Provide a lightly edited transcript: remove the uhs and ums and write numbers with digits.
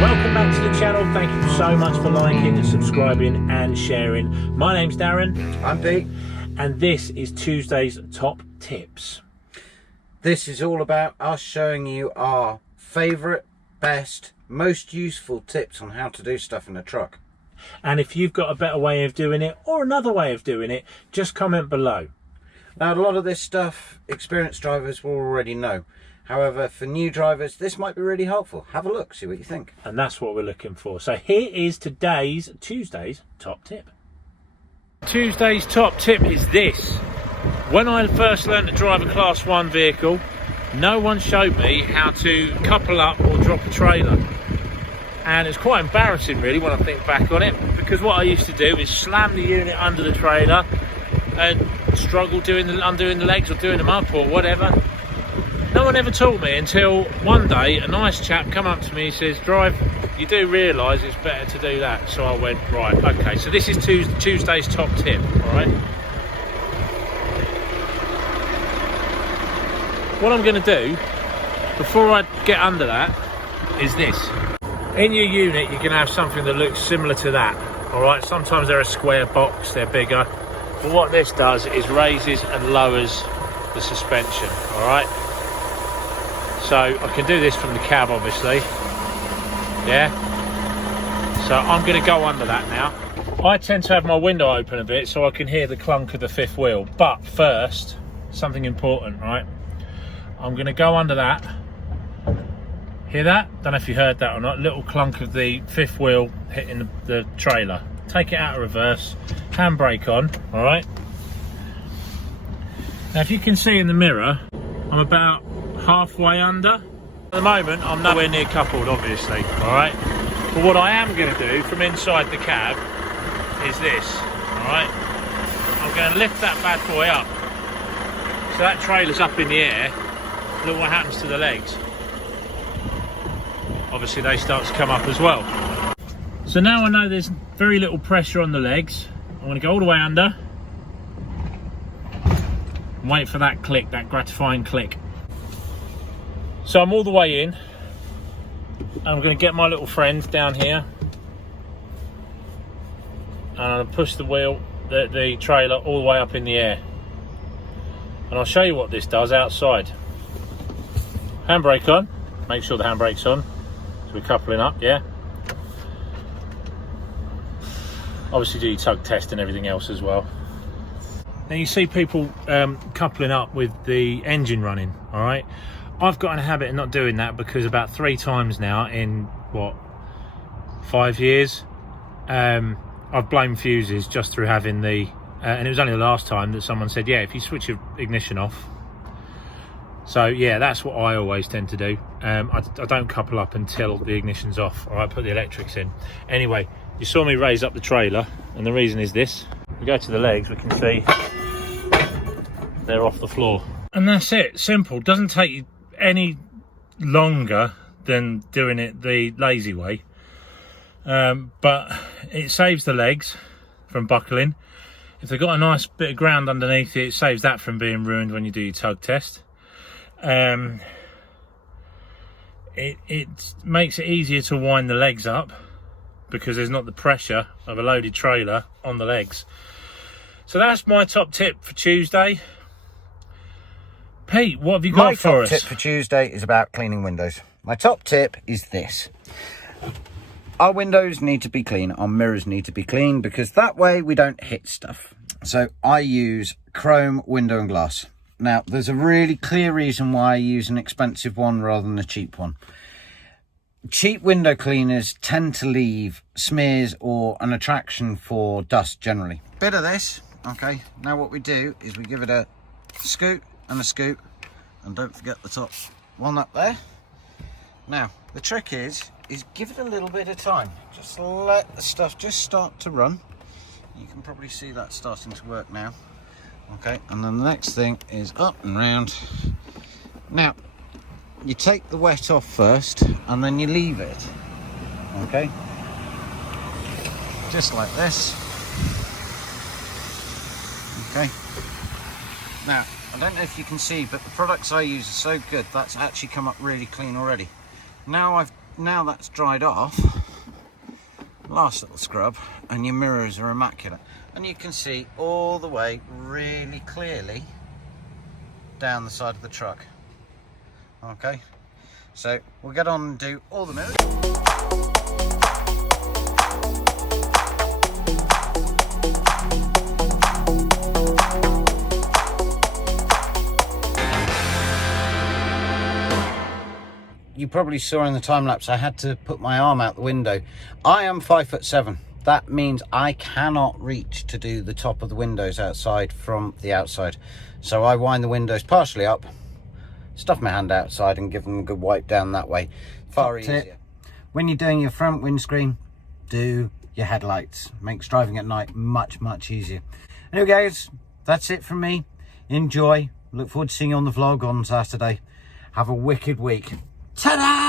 Welcome back to the channel. Thank you so much for liking and subscribing and sharing. My name's Darren. I'm Pete. And this is Tuesday's Top Tips. This is all about us showing you our favourite, best, most useful tips on how to do stuff in a truck. And if you've got a better way of doing it or another way of doing it, just comment below. Now, a lot of this stuff experienced drivers will already know. However, for new drivers, this might be really helpful. Have a look, see what you think. And that's what we're looking for. So here is Tuesday's top tip. Tuesday's top tip is this. When I first learned to drive a Class 1 vehicle, no one showed me how to couple up or drop a trailer. And it's quite embarrassing really when I think back on it, because what I used to do is slam the unit under the trailer and struggle undoing the legs or doing them up or whatever. No one ever taught me until one day a nice chap come up to me and says, "Drive, you do realise it's better to do that." So I went, right, okay, so this is Tuesday's top tip, all right? What I'm going to do before I get under that is this. In your unit you're going to have something that looks similar to that, all right? Sometimes they're a square box, they're bigger, but what this does is raises and lowers the suspension, all right? So I can do this from the cab, obviously. Yeah. So I'm going to go under that now. I tend to have my window open a bit so I can hear the clunk of the fifth wheel. But first, something important, right? I'm going to go under that. Hear that? Don't know if you heard that or not. Little clunk of the fifth wheel hitting the trailer. Take it out of reverse. Handbrake on, all right? Now, if you can see in the mirror, I'm about halfway under. At the moment I'm nowhere near coupled, obviously, all right, but what I am going to do from inside the cab is this, all right? I'm going to lift that bad boy up so that trailer's up in the air. Look what happens to the legs. Obviously they start to come up as well. So now I know there's very little pressure on the legs. I'm going to go all the way under and wait for that click, that gratifying click. So I'm all the way in, and I'm going to get my little friend down here, and I'll push the wheel, the trailer all the way up in the air. And I'll show you what this does outside. Handbrake on, make sure the handbrake's on, so we're coupling up, yeah? Obviously do your tug test and everything else as well. Now you see people coupling up with the engine running, all right? I've got in a habit of not doing that because about 3 times now in, what, 5 years, I've blown fuses just through having the, and it was only the last time that someone said, yeah, if you switch your ignition off. So yeah, that's what I always tend to do. I don't couple up until the ignition's off, or I put the electrics in. Anyway, you saw me raise up the trailer, and the reason is this. We go to the legs, we can see they're off the floor. And that's it, simple, doesn't take you any longer than doing it the lazy way, but it saves the legs from buckling. If they've got a nice bit of ground underneath it, it saves that from being ruined when you do your tug test. It makes it easier to wind the legs up because there's not the pressure of a loaded trailer on the legs. So that's my top tip for Tuesday. Pete, what have you got for us? My top tip for Tuesday is about cleaning windows. My top tip is this. Our windows need to be clean, our mirrors need to be clean, because that way we don't hit stuff. So I use chrome window and glass. Now, there's a really clear reason why I use an expensive one rather than a cheap one. Cheap window cleaners tend to leave smears or an attraction for dust generally. Bit of this, okay. Now what we do is we give it a scoot and a scoop, and don't forget the top one up there. Now the trick is give it a little bit of time. Just let the stuff just start to run. You can probably see that starting to work now. Okay, and then the next thing is up and round. Now you take the wet off first and then you leave it, okay, just like this. Okay, now I don't know if you can see, but the products I use are so good that's actually come up really clean already. Now I've now that's dried off, last little scrub, and your mirrors are immaculate. And you can see all the way really clearly down the side of the truck. Okay, so we'll get on and do all the mirrors. You probably saw in the time lapse I had to put my arm out the window. I am 5'7". That means I cannot reach to do the top of the windows outside from the outside. So I wind the windows partially up, stuff my hand outside and give them a good wipe down that way. Far easier. When you're doing your front windscreen, do your headlights. Makes driving at night much, much easier. Anyway guys, that's it from me. Enjoy. Look forward to seeing you on the vlog on Saturday. Have a wicked week. Ta-da!